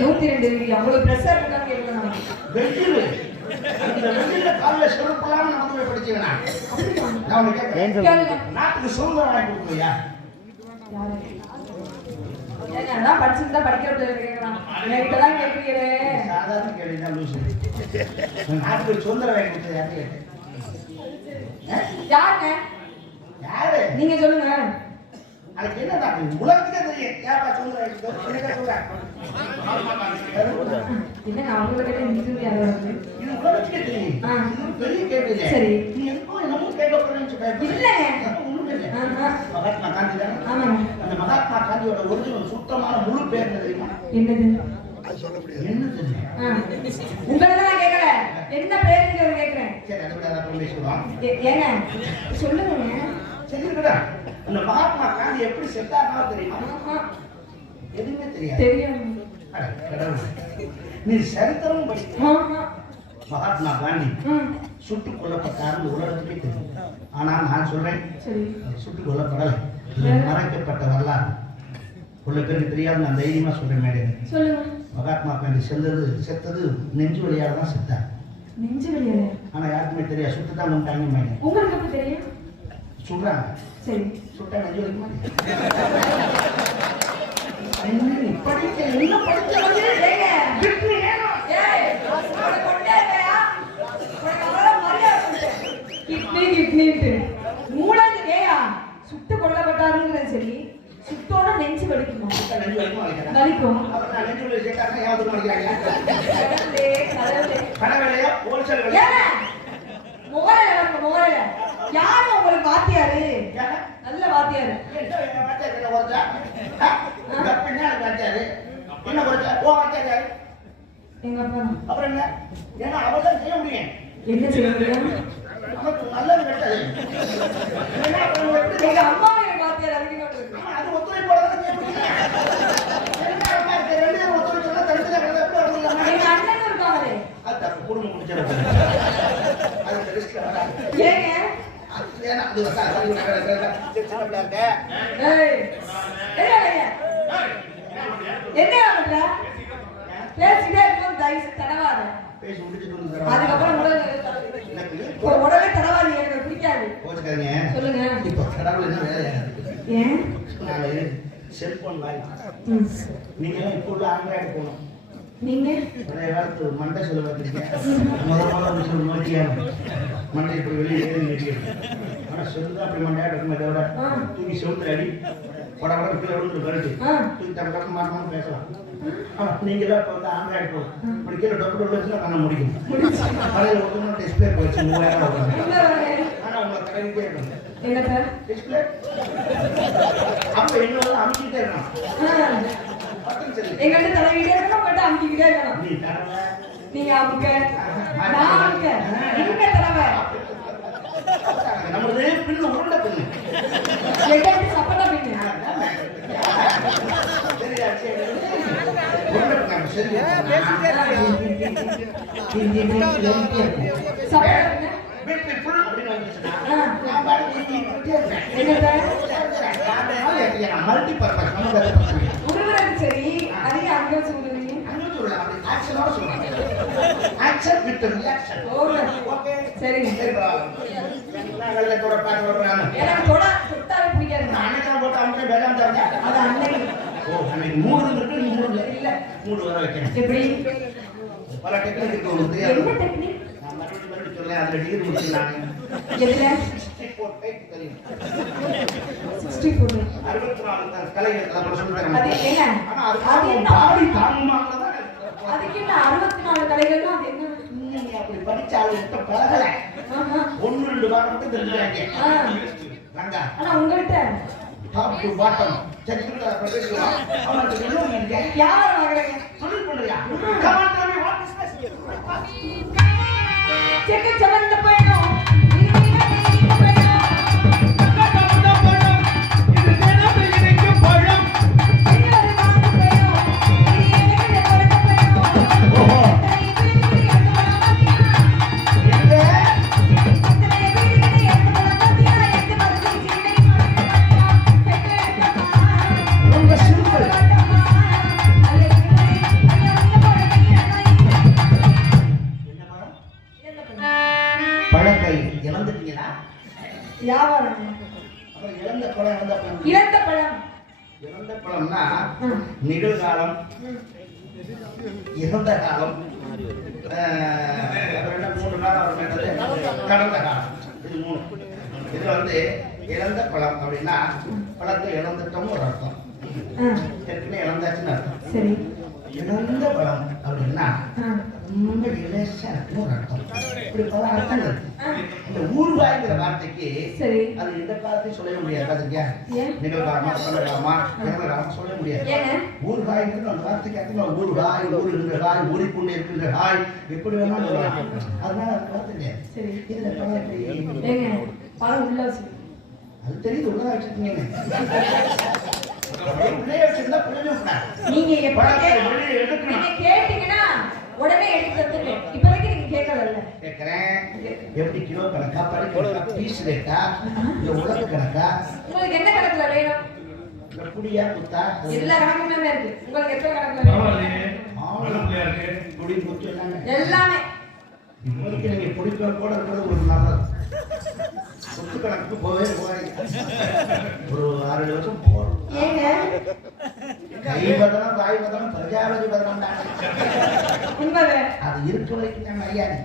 நூத்தி ரெண்டு டிகிரி. அவ்வளவு ப்ரெஷர் இருக்கான்னு கேட்கல நான். வெயில் இந்த வெயில்ல காலைல செருப்பு இல்லாம நடந்து போய் படிச்சீங்கன்னா நான் உனக்கு கேட்கிறேன் கேளுங்க. நாட்டுக்கு சுதந்திரம் வாங்கி கொடுக்கலையா? அதான் படிச்சிருந்தா படிக்கிற பிள்ளைங்க கேட்கலாம். என்கிட்ட தான் கேட்கிறீங்களே. சாதாரண கேள்வி தான் லூசு. நாட்டுக்கு சுதந்திரம் வாங்கி கொடுத்தது யாரு கேட்டேன்? யாருங்க? யாரு? நீங்க சொல்லுங்க. அதுக்கு என்ன நாட்டு உலகத்துக்கே தெரியும் ஏப்பா சுதந்திரம் வாங்கி கொடுத்தது? எனக்கே சொல்றேன் என்னங்க அவங்கள கேட்ட நீங்க யாரு வருது? இது உலகத்துக்கே தெரியும் பெரிய கேள்வி. சரி. நீ எதுக்கும் என்னமோ கேட்க போறேன்னு சொல்ற. இல்லைங்க. ஒண்ணும் இல்லை. ஆஹா. மகாத்மா காந்தி தானே ஆமாங்க. அந்த மகாத்மா காந்தியோட ஒரிஜினல் சுத்தமான முழு பேர் என்ன தெரியுமா என்னது என்ன தெரியும் ஆ. உங்களை தான் நான் கேட்கல என்ன பேருங்கிறத கேட்கிறேன் சரி அதை விட சொல்லுங்க சரி இருக்கடா அந்த மகாத்மா காந்தி எப்படி செத்தாருன்னா தெரியுமா. எதுவுமே தெரியாது. கடவுளே. நீ சரித்திரம் படி ஆஹா. மகாத்மா காந்தி ம். சுட்டுக் கொல்லப்பட்டாருன்னு உலகத்துக்கே தெரியும். ஆனா நான் சொல்றேன் சுட்டுக் கொல்லப்படலை. மறைக்கப்பட்ட வரலாறு. உள்ள பேருக்கு தெரியாது நான் தைரியமா சொல்றேன் சொல்லுங்க. மகாத்மா காந்தி செந்தது செத்தது நெஞ்சு வழியால தான் செத்தார். நெஞ்சு வலியல ஆனா யாருக்குமே தெரியாது சுட்டு தான் மேடம் உங்களுக்கு தெரியும்? சுடுறாங்க சரி சுட்டா நெஞ்சு நீ படிக்க என்ன படிச்சவங்க. மூளைக்கு ஏயா, சுட்டு கொல்லப்பட்டாருங்கிறது சரி சுத்தோட நெஞ்சு வலிக்குமா வலிக்குமா அப்புறம் நெஞ்சு வலி சேர்த்தாங்க ஏன் வலிக்கிறாங்க கடவுளே, கடவுளே. கடை வேலையா ஹோல்சேல் வேலையா ஏங்க, முகரையில பாருங்க, முகரையில. யாரு உங்களுக்கு வாத்தியாரு ஏன்? நல்ல வாத்தியாரு என்ன எங்க வாத்தியார் என்ன குறைச்சா? ஆ? உங்க அப்பா என்ன எனக்கு வாத்தியாரு? என்ன குறைச்சா? உன் வாத்தியார் யாரு? எங்க அப்பா அப்புறம் என்ன? ஏன்னா அவர்தான் செய்ய முடியும். என்ன செய்ய முடியும் நமக்கு நல்லது கெட்டது. ஏன்னா அவங்க எப்படி எங்க அம்மாவை எனக்கு வாத்தியார் அதுக்கு என்ன பண்றது? ஆமா, அது ஒத்துழைப்போட தானே செய்ய முடியும். என்ன அம்மா இருக்கு, ரெண்டு பேரும் ஒத்துழைச்சோம்னா தனித்தனியா கிடந்தா எப்படி வரணும்? எங்க அண்ணனும் இருக்காங்களே அது தப்பு, குடும்பம் முடிச்சிட அது இந்த risk ல வராது. ஏங்க அது ஏன்னா அது வந்தா, அது ஒரு வேலை, வேலை, வேலை. சின்ன பிள்ளை இருக்க. ஏய் என்ன பேசிட்டே இருக்கும் தயவு தடவாத. அதுக்கப்புறம் தடவாது எனக்கு பிடிக்காது. சொல்லுங்க. இப்ப கடவுள் என்ன ஏன்? செல்போன் வாங்கி. நீங்க இப்போ உள்ள ஆண்ட்ராய்டு போகணும். நீங்க? மண்டை செலவு பார்த்துருக்கீங்க முத முத ஒரு சில நோக்கியாம மண்டை இப்படி வெளியே ஏறி நிற்கிறது ஆனால் செல்லு அப்படி மண்டையா இருக்குமே தவிர. தூக்கி செவுத்துல அடி. பட பட கீழே விழுந்து கருட்டு ஆ. தூக்கி தப்பு தப்பு மாற்றணும் பேசலாம். ஆ நீங்க தான் இப்போ வந்து ஆண்ட்ராய்டு போகணும் இப்படி கீழே டொப்பு டொப்பு வச்சுன்னா பண்ண முடியும் பழைய ஒன்று டிஸ்பிளே போச்சு மூவாயிரம் வருவாங்க உள்ள வரேன். ஆனால் உங்களை கடைக்கே இருக்கணும் என்னத்த டிஸ்பிளே அப்ப இன்னொரு அமைச்சிட்டே இருக்கணும் எங்கள்கிட்ட தடவிக்கிட்டே இருக்கணும் உங்கள்கிட்ட அமுக்கிக்கிட்டே இருக்கணும் நீங்க அமுக்க நான் அமுக்க நீங்க தடவை நம்மளது பின்னு உருண்டை பின்னு எங்க சப்பட்டா பின்ன மல்டி பர்பஸ் நம்ம வேலை பண்ணுவோம். உருவுறது சரி அதையும் அங்க வச்சு உருவுறீங்க அங்க சொல்லலாம் அப்படி ஆக்ஷனோட சொல்லலாம் action with reaction okay. Okay. சரிங்க. சரிப்பா நான் வெள்ளத்தோட பார்க்க வர்றேன் எனக்கு தொட தொட்டாலே பிடிக்காது அன்னைக்கு போட்டு அவங்க வேளாண் தரேன் அது அன்னைக்கு. ஓ அன்னைக்கு மூணு இருக்கு நீ மூணு இல்லை. இல்ல. மூணு வர வைக்கணும் எப்படி? பல டெக்னிக் இருக்கு உங்களுக்கு தெரியாது என்ன டெக்னிக் நான் மறுபடியும் மறுபடியும் சொல்றேன் அதுல டிகிரி முடிச்சிருந்தாங்க எதுல? தெரியும். சிக்ஸ்டி ஃபோர் அறுபத்தி நாலு கலைகள் அதை என்ன? அதுக்கு என்ன அறுபத்தி நாலு கலைகள்னா அது என்ன? நீங்க அப்படி படிச்ச ஆளுகிட்ட பழகல. ஆஹா. ஒன்னு ரெண்டு தெரிஞ்சுக்காங்க ஆ. ரங்கா ஆனா உங்கள்கிட்ட டாப் டு பாட்டம் என்ன யார் வாங்குறீங்க பண்றியா கமான் வாட் இஸ் திஸ் செக்க வியாபாரம். இறந்த பழம். இறந்த பழம் பழம் இறந்த பழம்னா நிகழ்காலம் இறந்த காலம் மூணு நாள் கடந்த காலம். இது மூணு. இது வந்து இறந்த பழம் அப்படின்னா பழத்தை இழந்துட்டோம் ஒரு அர்த்தம். ஏற்கனவே இழந்தாச்சுன்னு அர்த்தம். இழந்த பழம் அப்படின்னா இருக்குன்னு ஒரு அர்த்தம் இப்படி பல அர்த்தங்கள் இருக்கு. இந்த ஊர்வாய்ங்கிற வார்த்தைக்கு சரி. அது எந்த காலத்தையும் சொல்லவே முடியாது பாத்துக்கியா ஏன்? நிகழ்காலமா கடந்தகாலமா இறந்தகாலமா சொல்ல முடியாது. ஏங்க? ஊர்காய்ங்கிறது அந்த வார்த்தைக்கு அர்த்தம் ஊர்காய் ஊருகின்ற காய் ஊறிக்கொண்டு இருக்கின்ற காய் எப்படி வேணாலும் சொல்லலாம் அதனால அது வார்த்தை சரி. இதுல பழம் உள்ள அது தெரியுது உள்ளதா வச்சிருக்கீங்க. நீங்க எப்ப கேட்டீங்கன்னா உடனே எடுத்து தந்துருவேன் இப்போதைக்கு நீங்க கேட்கல கேட்கிறேன். எப்படி கிலோ கணக்கா படி கணக்கா பீஸ் ரேட்டா? இல்ல உலக கணக்கா? உங்களுக்கு என்ன கணக்குல வேணும்? புடியா குத்தா? எல்லா கணக்குமே தான் இருக்கு. உங்களுக்கு எத்தனை கணக்குல வேணும்? புடி குத்து எல்லாமே. எல்லாமே. இப்போதைக்கு நீங்க பிடிக்கிற கூட இருக்கிறது ஒரு நல்லது. சொத்து கணக்கு போவே போகாதீங்க ஒரு ஆறு வருஷம் ஏங்க? கை பதனம் வாய் பதனம் பிரஜாபதி பதனம் அது இருக்க வரைக்கும் தான் மரியாதை?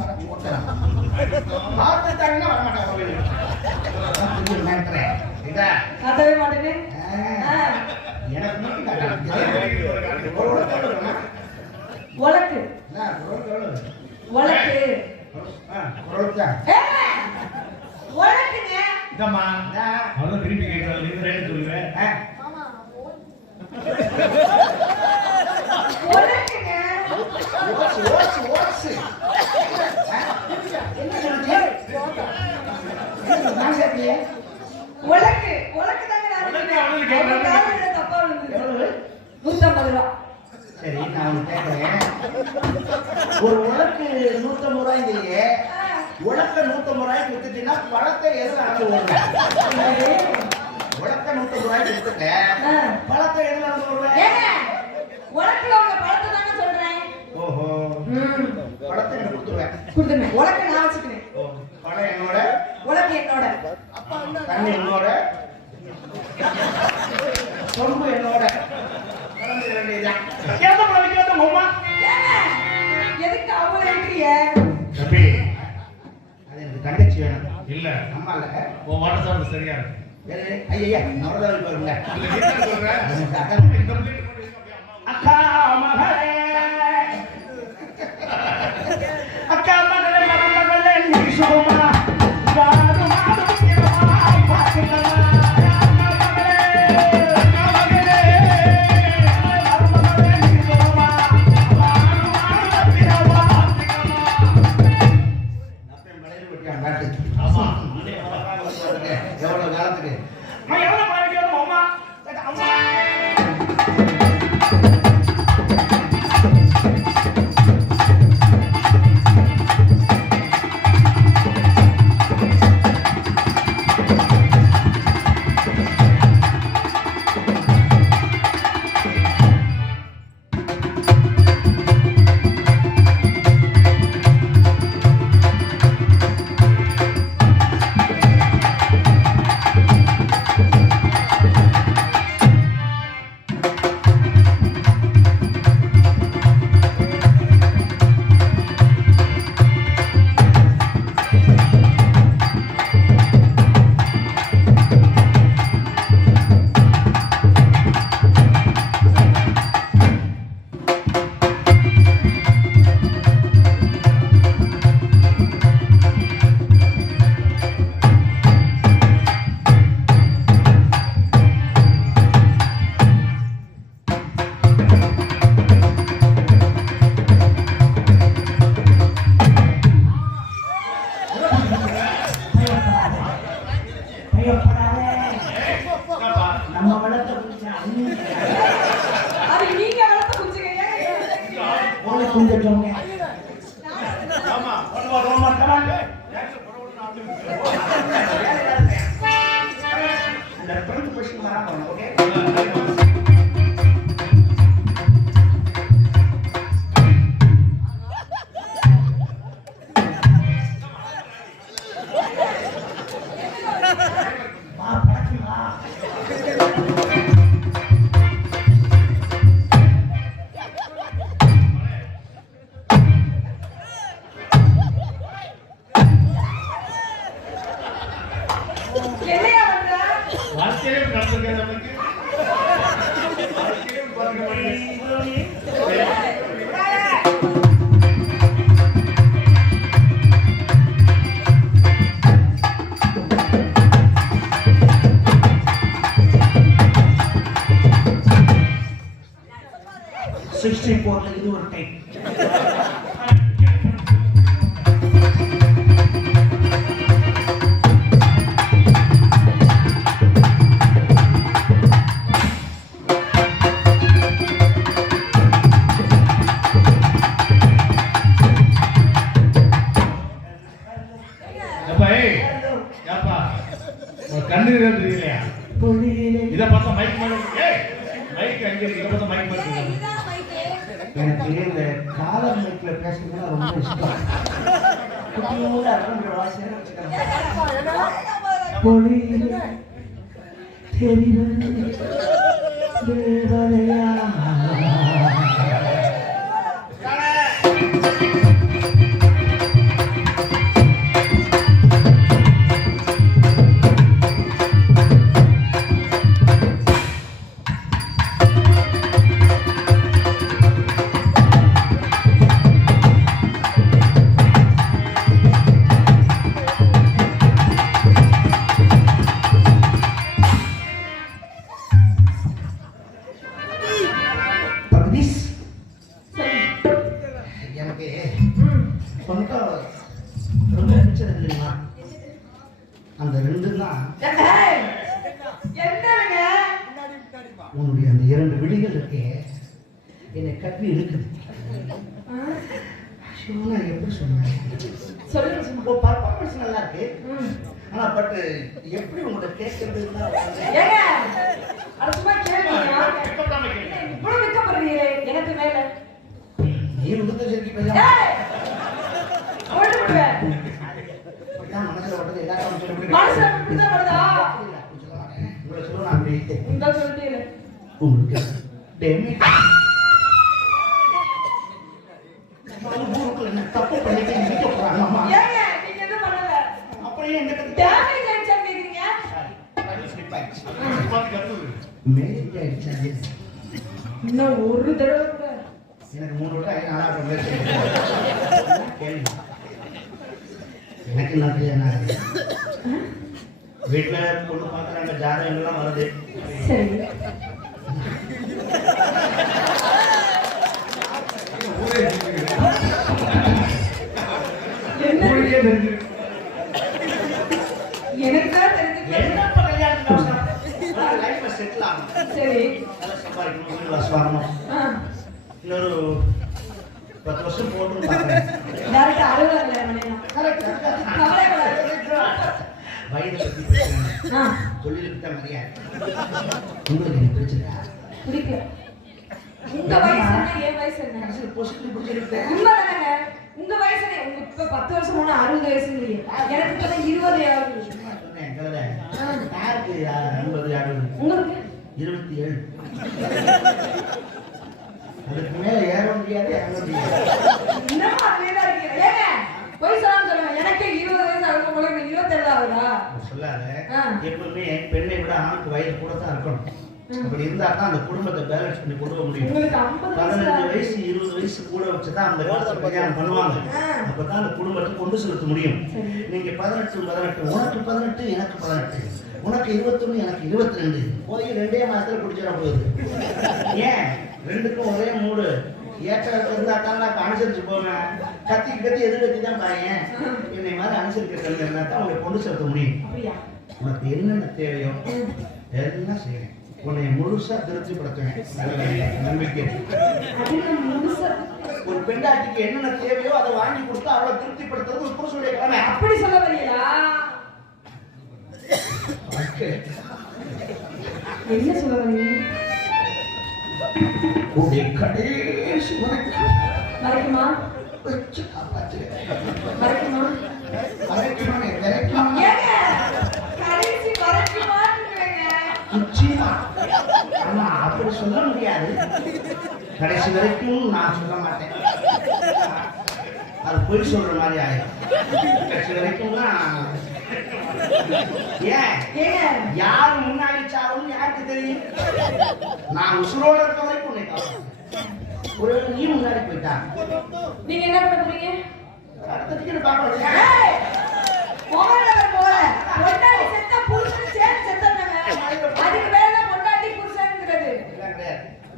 வர போட்டலாம் வர மாட்டேனே எனக்கு மட்டும்? உலக்கு? உலக்கு இதாம்மா? அவதான் திருப்பி கேட்கறது நீங்க சொல்லுவேன்? உலக்கு உலக்கு தாங்க? நூத்தம்பது ரூபா. சரி நான் கேட்கிறேன் ஒரு உலக்கு நூத்தம்பது ரூபாய்ங்கிறியே ஆ, உலக்க நூத்தம்பது ரூபாய்க்கு வித்துட்டீங்கன்னா பழத்தை எதுல அளந்து வருவேன் உலக்க நூத்தம்பது ரூபாய்க்கு வித்துட்டு ஆ. பழத்தை எதுல அளந்து வருவேன் உலக்குல உள்ள பழத்தை தாங்க சொல்றேன். ஓஹோ. பழத்தை எனக்கு கொடுத்துருவேன். கொடுத்துருங்க. உலக்க நான் வச்சுக்கிறேன். பழம் என்னோட? உலக்கு என்னோட. தண்ணி என்னோட? சொம்பு என்னோட. உமா எதுக்கு தம்பி அது எனக்கு தங்கச்சி வேணும். இல்ல. உன் வாட்டர் சாப்பிட சரியா இருக்கு. ஐயா அவர்தான் பாருங்க இல்ல நீ சொல்ற? எனக்கு அதான் இந்த பிள்ளைக்கு கொண்டு போய் அப்படியே அம்மா அக்கா மகளே. அக்கா மகளே மருமகளே நீ சுகமா நான் எப்படி சொன்னேன் சொல்லுங்க இப்போ பர்ஃபார்மன்ஸ் நல்லா இருக்கு. ஆனா பட் எப்படி உங்கள்ட்ட கேட்கறதுன்னு தான் ஏங்க அது சும்மா கேளுங்க. இவ்வளவு வெக்கப்படுறீங்களே எனக்கு மேல நீ உங்கள்கிட்ட சரிக்கு பேசாம ஏய் கொண்டு விடுவேன் இப்படிதான் மனசுல ஓட்டது எல்லாரும் சொல்ல முடியும்? மனசுல இப்படிதான் வருதா? இல்ல, அப்படி சொல்ல மாட்டேன். உங்களை சொல்லிட்டீங்க உங்களுக்கு டெமி ஊருக்குள்ள என்ன தப்பு பண்ணிட்டு நிக்க போறாங்க அம்மா ஏங்க நீங்க எதுவும் பண்ணல அப்படியே எங்க கிட்ட டேமேஜ் ஆயிடுச்சான்னு கேக்குறீங்க பார்த்து மேரேஜ் ஆயிடுச்சு. இன்னும் ஒரு தடவை கூட. எனக்கு மூணு விட்டு ஐந்து நாளாக மேரேஜ் கேள்வி? எனக்கு என்ன கல்யாணம் வீட்டில் பொண்ணு பார்க்குறாங்க ஜாதகங்கள்லாம் வருது? சரி. என்ன செட்டில் ஆகணும் சரி நல்லா சம்பாதிக்கணும் வீடு வாசம் வரணும் ஆ இன்னொரு பத்து வருஷம் போட்டு பார்க்குறேன் டேரக்ட் அலுவலக கல்யாணம் பண்ணிடலாம் கவலைப்படாத. வயதை பற்றி பேசுகிறேன் ஆ தொழிலுக்கு தான் மரியாதை உங்களுக்கு எனக்கு பிடிச்சிருக்கா பிடிக்கல உங்க வயசு என்ன என் வயசு என்ன கடைசியில் பொசிட்டிவ் பிடிச்சிருக்கு உண்மைதானங்க உங்க வயசு? உங்க இப்ப பத்து வருஷம் போனா அறுபது வயசுங்கிறீங்க எனக்கு இப்பதான் இருபது ஆகுது யாருக்கு? ஐம்பது உங்களுக்கு? இருபத்தி ஏழு அதுக்கு மேல ஏற முடியாது இறங்க முடியாது. போய் சொல்லாம சொல்லுங்க. எனக்கு இருபது வயசு ஆகுது உங்களுக்கு இருபத்தேழு ஆகுதா? சொல்லாத. எப்பவுமே பெண்ணை விட ஆணுக்கு வயது கூட தான் இருக்கணும். அப்படி இருந்தா தான் அந்த குடும்பத்தை பேலன்ஸ் பண்ணி கொண்டு போக முடியும். பதினஞ்சு வயசு இருபது வயசு கூட வச்சுதான் அந்த காலத்துல கல்யாணம் பண்ணுவாங்க. அப்பதான் அந்த குடும்பத்தை கொண்டு செலுத்த முடியும். நீங்க பதினெட்டு பதினெட்டு. உனக்கு பதினெட்டு எனக்கு பதினெட்டு. உனக்கு இருபத்தொன்னு எனக்கு இருபத்தி ரெண்டு போய் ரெண்டே மாசத்துல குடிச்சிட போகுது. ஏன்? ரெண்டுக்கும் ஒரே மூடு. ஏற்ற இருந்தா தான் நான் அனுசரிச்சு போவேன். கத்தி கத்தி எது கத்தி தான் பாயேன் என்னை மாதிரி அனுசரிக்கிறது இருந்தா தான் உங்களை கொண்டு செலுத்த முடியும். அப்படியா? உனக்கு என்னென்ன தேவையோ எல்லாம் செய்வேன். உன்னை முழுசா திருப்திப்படுத்துவேன். நம்பிக்கை. ஒரு பெண்டாட்டிக்கு என்னென்ன தேவையோ அதை வாங்கி கொடுத்து அவளை திருப்திப்படுத்துறது ஒரு புருஷனுடைய கடமை. அப்படி சொல்ல வரீங்களா. என்ன சொல்ல வரீங்க? உன்னுடைய கடைசி வரைக்கும் வரைக்குமா வச்சு காப்பாத்து. வரைக்குமா நிச்சயமா. ஆனா அப்படி சொல்ல முடியாது. கடைசி வரைக்கும் நான் சொல்ல மாட்டேன். அது பொய் சொல்ற மாதிரி ஆயிடும். கடைசி வரைக்கும் ஏன்? யாரு யாருக்கு தெரியும்? நான் உசுரோட இருக்க வரைக்கும் நீ முன்னாடி போயிட்டா? நீங்க என்ன பண்ண போறீங்க? அடுத்த டிக்கெட் பார்க்க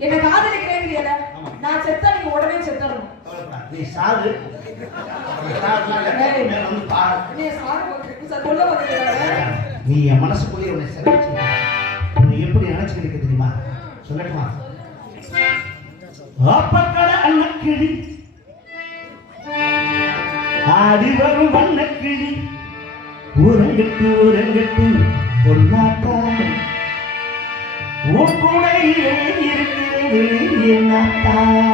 என்ன காதலிக்கிறேங்கிறீல நான் செத்த நீங்க உடனே செத்தணும் நீ சாரு நீ சாரு நீ என் மனசு உன்னை சிறப்பிச்சு உன்னை எப்படி நினைச்சுக்கிட்டு தெரியுமா? சொல்லட்டுமா? அப்பக்கட அண்ணக்கிளி ஆடி வரும் வண்ணக்கிளி உரங்கட்டு உரங்கட்டு பொன்னா Natal.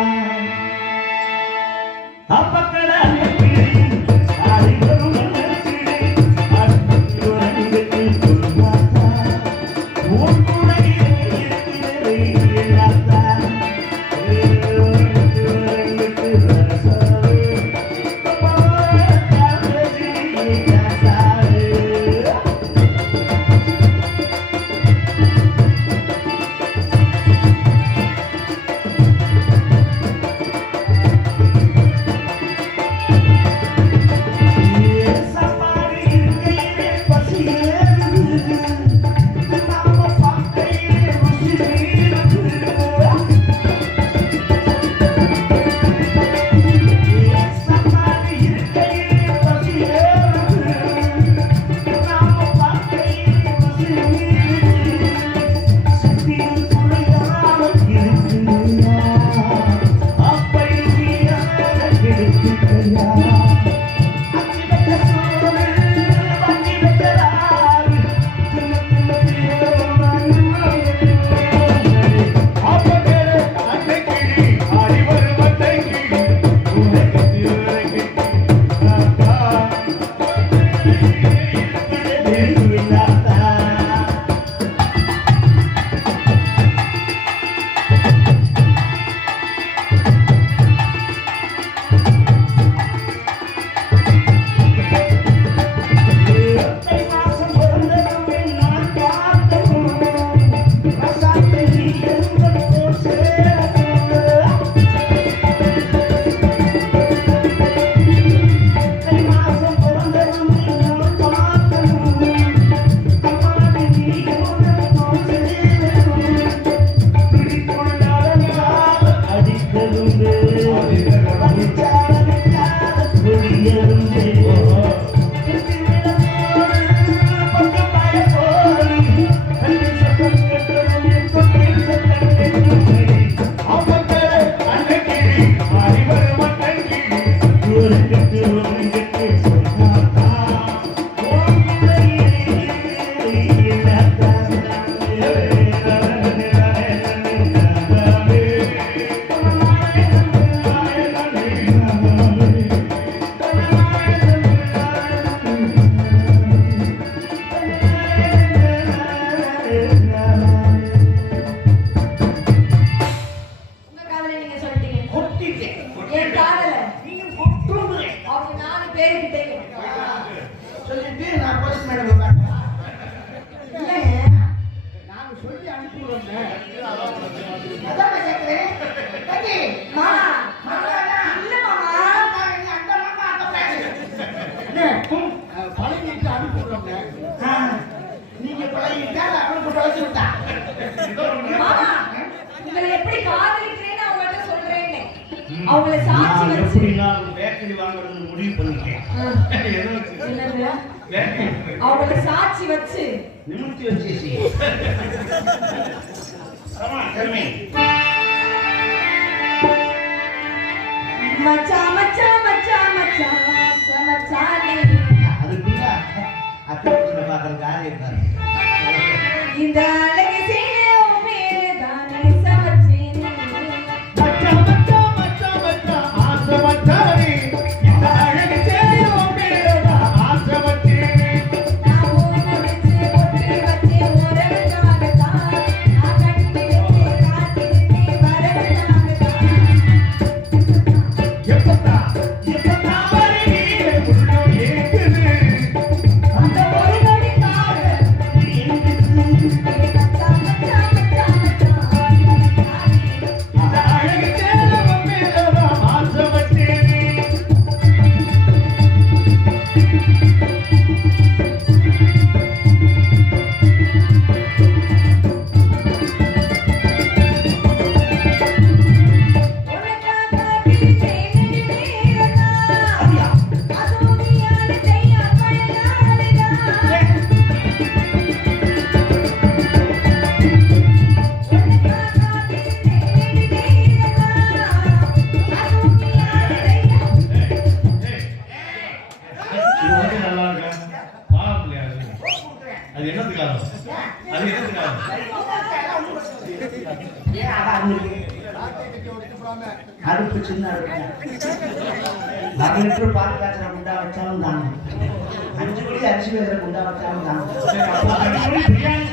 அவங்கள சாட்சி வச்சு நான் அவங்கள சாட்சி வச்சு நிமித்தி வச்சு ஆமா கருமை மச்சா மச்சா மச்சா மச்சா சமச்சாலே அதுக்குள்ள இந்த அரை லிட்டர் பால் காய்ச்சற குண்டா வச்சாலும் தாங்க. அஞ்சு மணி அரிசி வேகிற குண்டா வச்சாலும் தாங்க. பிரியாணி